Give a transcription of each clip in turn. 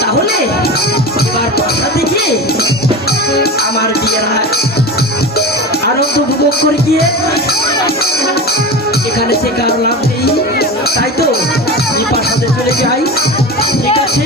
তাহলে এবার কথা থেকে আমার বিয়ের আনন্দ উপভোগ করে গিয়ে এখানে সে কার লাভ নেই। তাই তো দীপার সাথে চলে যাই। ঠিক আছে?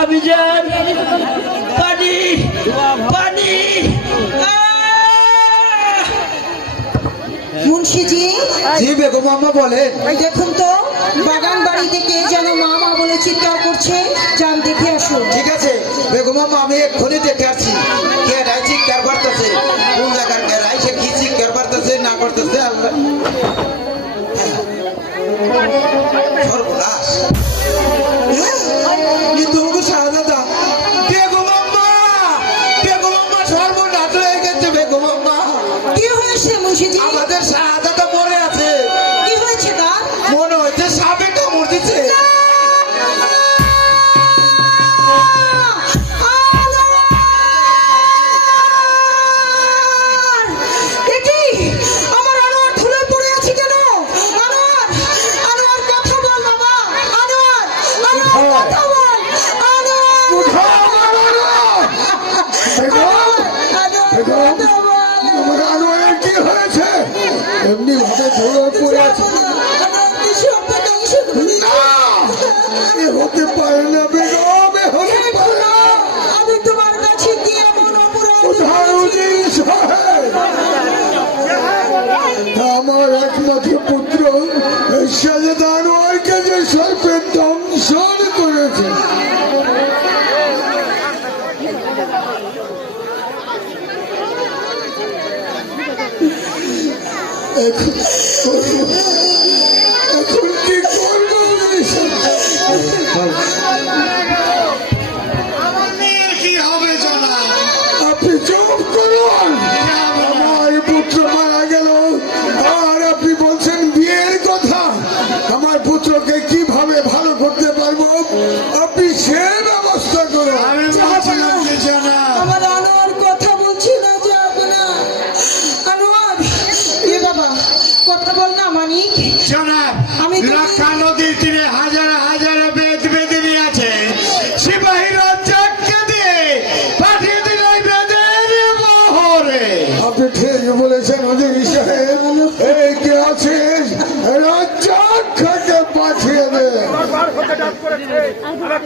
আবিজান পানি পানি মুন্সিজি। জি বেগম আম্মা বলেন। দেখুন তো বাগান বাড়ি থেকে যেন মা মা বলে চিৎকার করছে। যান দেখে আসুন। ঠিক আছে বেগম আম্মা আমি এক্ষুনি দেখে আসছি। কে পারে না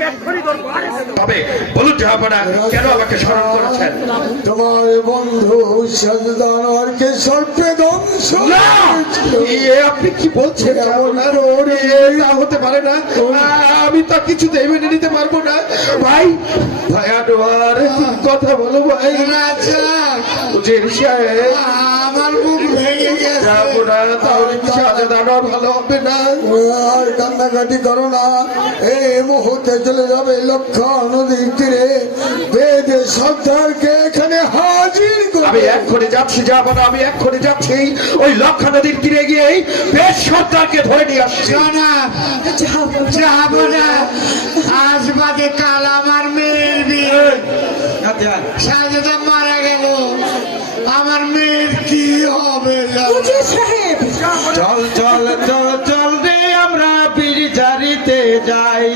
ব্যাক করি দরবারে তবে বলুন জাহাপনা কেন আমাকে স্মরণ করেছেন? তোমার বন্ধু সর্পে করেছিল। আপনি কি বলছেন? হতে পারে না। আমি তো কিছুতেই মেনে নিতে পারব না। ভাই ভাই আনোয়ার কথা বলো ভাই? রাজ্জাক আমার মুখ ভেঙে গেছে। তাহলে ভালো হবে না? আর কান্নাকাটি করো না। এই মুহূর্তে চলে যাবে লক্ষ্য নদীর তীরে বেদে সর্দারকে এখানে হাজির আমি যাচ্ছি যাব না আমি এক্ষুনি যাচ্ছি। ওই লক্ষা নদীর তীরে গিয়েই বেশ সর্দারকে ধরে নিয়ে আসছি। জানা যাব না। আজ বাদে কাল আমার মেয়ের বিয়ে। সাজেদা মারা গেল। আমার মেয়ের কি হবে চল চল চল চল রে আমরা বিড়িঝারিতে যাই।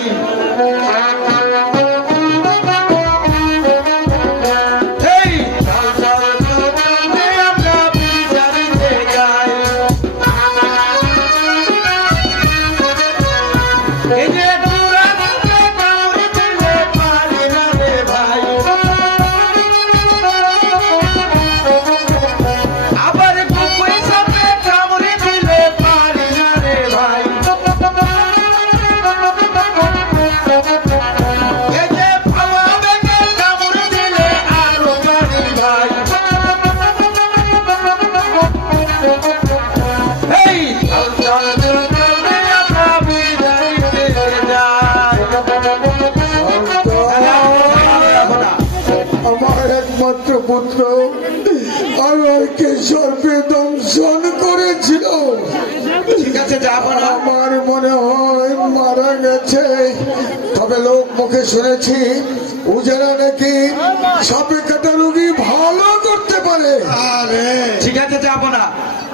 ঠিক আছে যাব না আমার মনে হয় মারা গেছে। তবে লোক মুখে শুনেছি উজারা নাকি সাপে কাটা রোগী ভালো করতে পারে। আরে। ঠিক আছে যাব না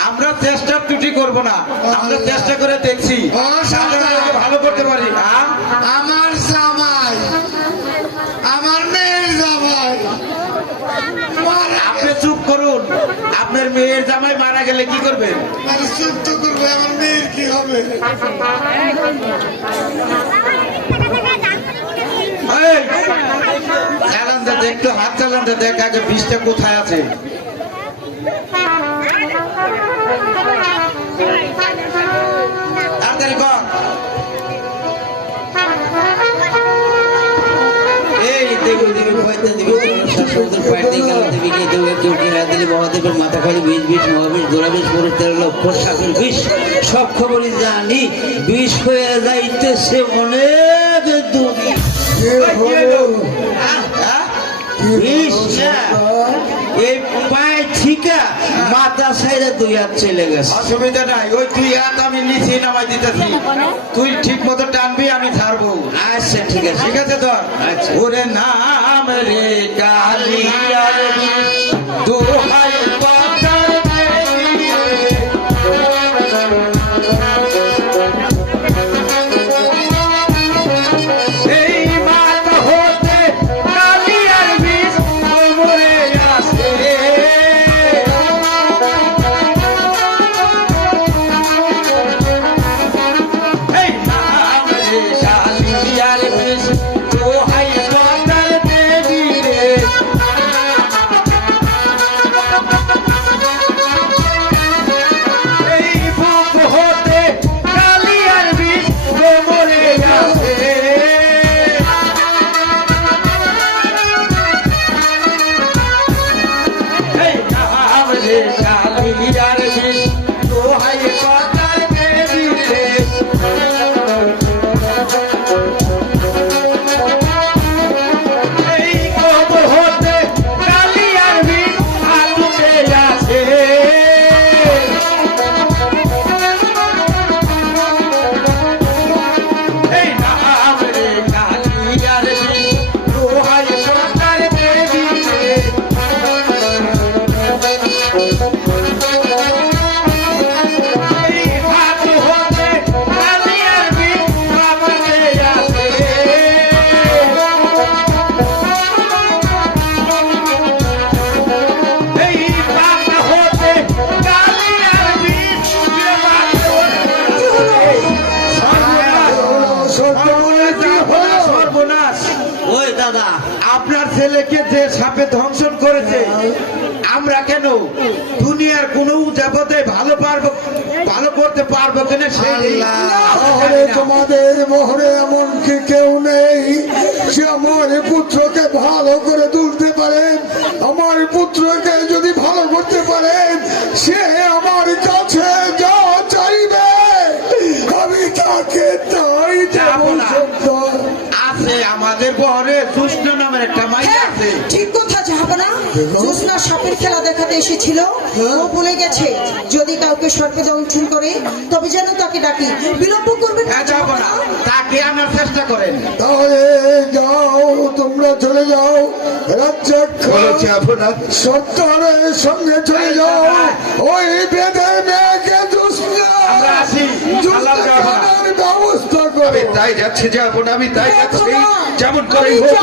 আমরা চেষ্টা ত্রুটি করব না। আমরা চেষ্টা করে দেখছি। ভালো করতে পারি হ্যাঁ? আমার জামাই আমার মেয়ের জামাই মারা আপনি চুপ করুন। আপনার মেয়ের জামাই মারা গেলে কি করবেন? চুপ করব আমার মেয়ের কি হবে? এই, তো হাত চালান তো দেখ আগে বিষটা কোথায় আছে। তাড়াতাড়ি কর এই দেখো দেখো পয়তা দিবে শাশ্বতের পায়ের দিকে গেল মহাদেবের মাথা খালি বিষ বিষ মহাবিষ দোরাবিষ পুরুষ তেরো লক্ষ সাপের বিষ সব খবরই জানি বিষ হয়ে যাইতেছে অনেক দূর? হ্যাঁ? বিষ না এই পায়ে ঠিকা মাথা সাইডে দুই হাত চলে গেছে। অসুবিধা নাই ওই তুই হাত আমি নিচে নামাই দিতেছি। তুই ঠিক মতো টানবি আমি ছাড়বো। আচ্ছা ঠিক আছে। ঠিক আছে তো? আচ্ছা। ওরে নাম রে কালিয়ার করেছে আমরা কেন দুনিয়ার কোন জগতে ভালো পারব ভালো করতে পারব কিনা সেই তোমাদের মোহরে এমন কি কেউ নেই? যে আমার পুত্রকে ভালো করে তুলতে পারে আমার পুত্রকে যদি ভালো করতে পারে সে আমার কাছে যা চাইবে আমি তাকে তাই যাব আছে আমাদের বহরে দুষ্ট যাবে জোসনা সাপের খেলা দেখাতে এসেছিল। ও বলে গেছে। যদি কাউকে সর্পে দংশন করে তবে যেন তাকে ডাকি। বিলম্ব করবে না। হ্যাঁ না তাকে আনার চেষ্টা করেন। তাহলে যাও তোমরা চলে যাও। সত্তরের সঙ্গে চলে যাও। ওই বেদের মেয়েকে দুষ্টা আমরা আসি। যাব ব্যবস্থা করে আমি তাই যাচ্ছি যাব না আমি তাই যাচ্ছি। যেমন করে হোক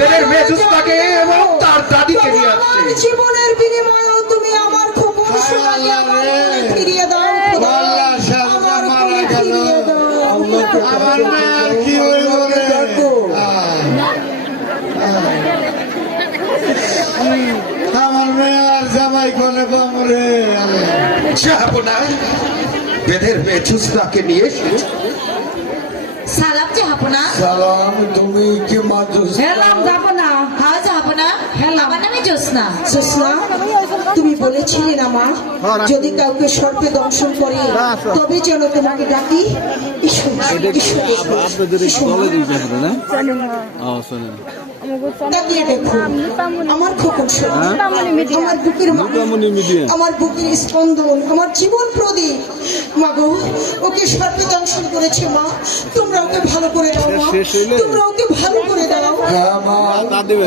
বাড়ি দুস্তাকে এবং তার দাদিকে নিয়ে আমার আসছে। জীবনের বিনিময়েও তুমি আমার আমার ফিরিয়ে দাও কি হইল রে। আমার মেয়ে আর জামাই কোনে কম রে। যাব না। বেদের মেয়ে জুস্তাকে নিয়ে সালাম জাহাপনা সালাম তুমি কি মাদ্রাস হেলাম যাব না। হ্যাঁ জাহাপনা আমার নামে জোসনা। তুমি বলেছিলে না মা যদি কাউকে সর্পে দংশন করে তবে যেন তোমাকে ডাকি। ইসো, ইসো, ইসো, মা। দেখো আমার খোকন আমার বুকের আমার বুকের স্পন্দন আমার জীবন প্রদীপ। মা গো ওকে করেছে মা। তোমরা ওকে ভালো করে দাও মা। তোমরা ওকে ভালো করে দাও। হ্যাঁ,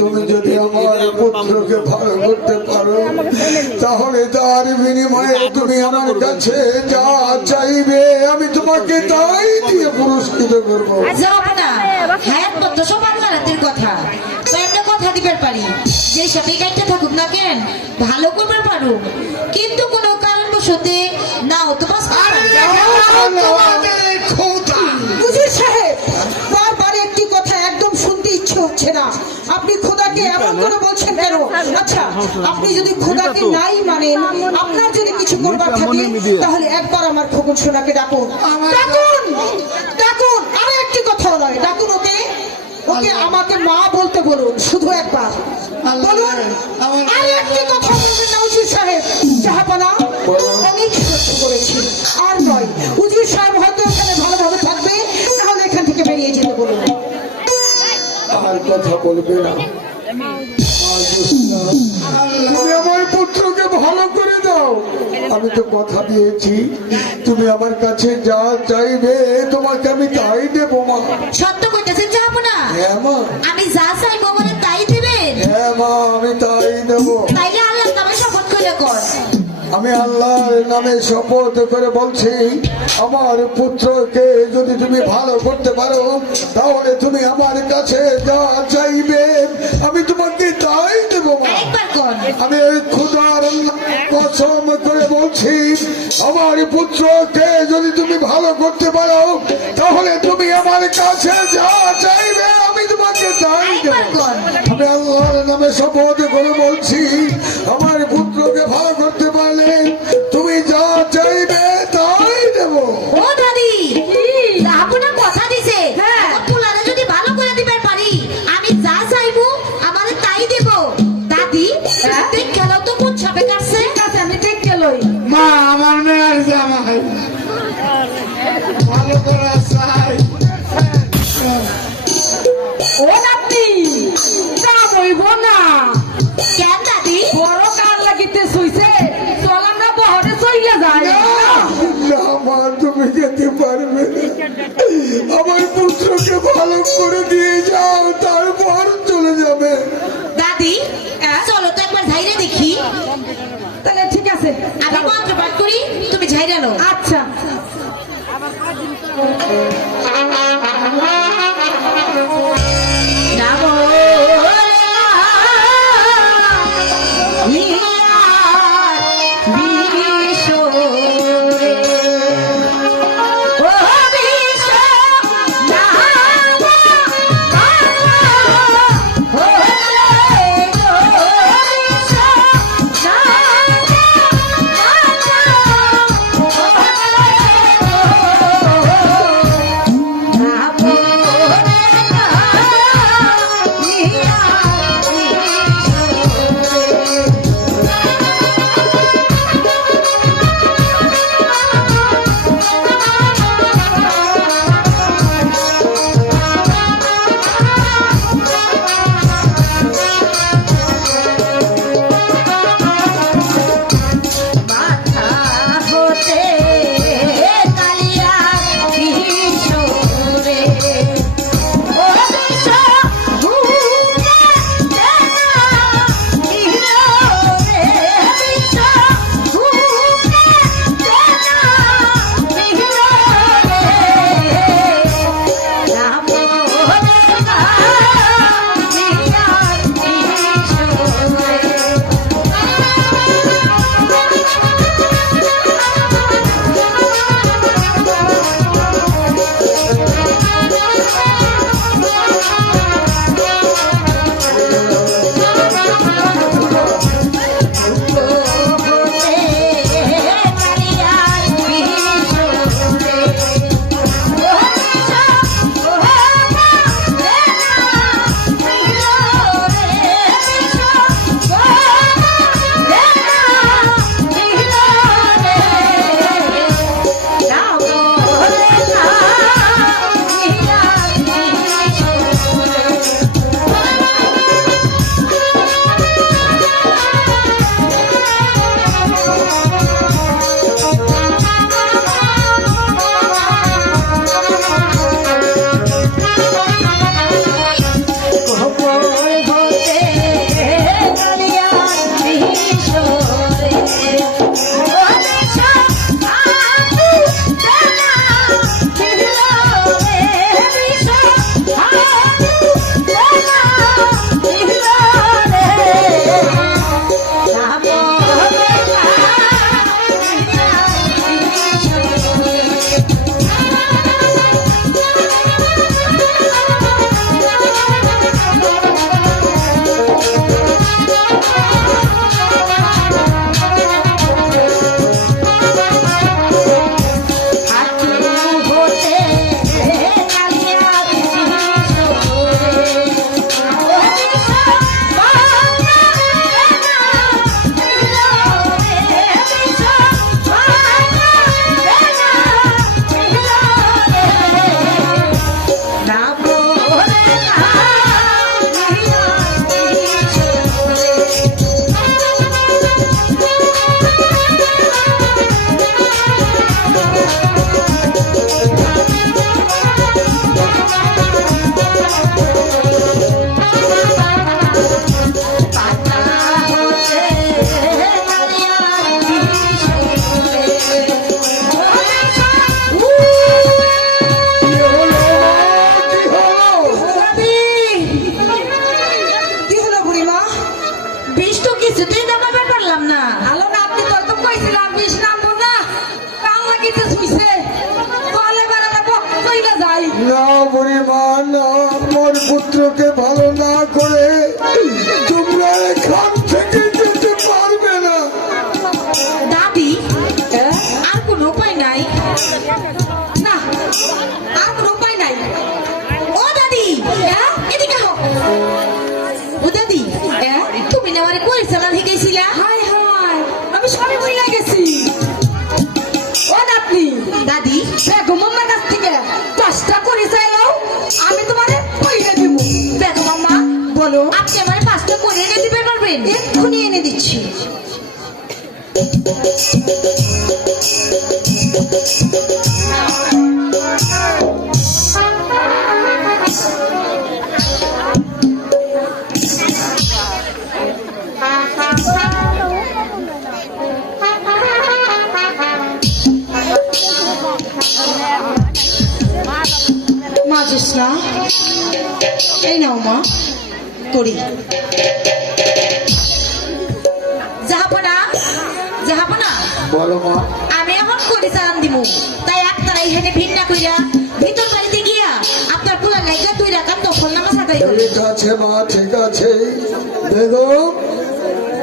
তুমি যদি আমার পুত্রকে ভালো করতে পারো তাহলে তার বিনিময়ে তুমি আমার কাছে যা চাইবে আমি তোমাকে তাই দিয়ে পুরস্কৃত করব। জাহাপনা হ্যাঁ সব কথা তো একটা কথা দিবার পারি যে সাপে গাইতে থাকুক না কেন ভালো করবার পারো কিন্তু কোনো কারণবশতে নাও তো পাস বুঝির সাহেব বারবার একটি কথা একদম শুনতে ইচ্ছে হচ্ছে না আপনি খোদাকে এমন করে বলছেন কেন আচ্ছা আপনি যদি খোদাকে নাই মানেন আপনার যদি কিছু করবার থাকে তাহলে একবার আমার খোকন সোনাকে ডাকুন ডাকুন ডাকুন আরও নয় ডাকুন ওকে ওকে আমাকে মা বলতে বলুন শুধু একবার। বলুন আর একটি কথা বলবেন না উজির সাহেব। জাহাপানা অনেক সহ্য করেছি। আর নয় উজির সাহেব হয়তো এখানে ভালোভাবে থাকবে তাহলে এখান থেকে বেরিয়ে যেতে বলুন। আর কথা বলবে না। তুমি আমার পুত্রকে ভালো করে দাও। আমি তো কথা দিয়েছি তুমি আমার কাছে যা চাইবে তোমাকে আমি তাই দেবো মা। সত্য কইতেছেন যাব না? হ্যাঁ মা। আমি যা চাইব মানে তাই দিবেন? হ্যাঁ মা আমি তাই দেবো। তাইলে আল্লাহ নামে শপথ করে কর আমি আল্লাহর নামে শপথ করে বলছি আমার পুত্রকে যদি তুমি ভালো করতে পারো তাহলে তুমি আমার কাছে যা চাইবে আমি তোমাকে তাই দেবো মা। আমি এই ক্ষুদার কসম করে বলছি আমার পুত্রকে যদি তুমি ভালো করতে পারো তাহলে তুমি আমার কাছে যা চাইবে আমি তোমাকে তাই দেবো। আমি আল্লাহর নামে শপথ করে বলছি আমার পুত্রকে ভালো করতে পারলে তুমি যা চাইবে এখনই এনে দিচ্ছি। মা জোসনা এই নাও মা করি বলো মা আমি এমন করে চালান দিব তাই আপনারা এখানে ভিন্না কইরা ভিতর বাড়িতে গিয়া আপনার পোলা লাইগা তুই রাখান তখন নামা সাদাই ঠিক আছে মা ঠিক আছে। বেগম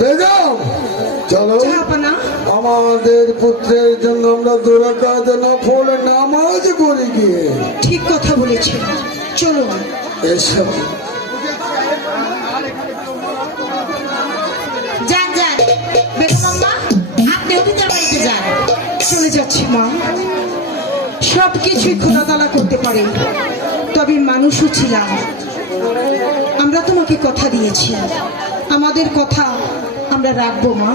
বেগম চলো আমাদের পুত্রের জন্য আমরা দুরাকার যেন ফুল নামাজ করে গিয়ে। ঠিক কথা বলেছি চলো। এসব চলে যাচ্ছি, মা। সব কিছুই খোলাতালা করতে পারে তবে মানুষও ছিলাম। আমরা তোমাকে কথা দিয়েছি। আমাদের কথা আমরা রাখব, মা।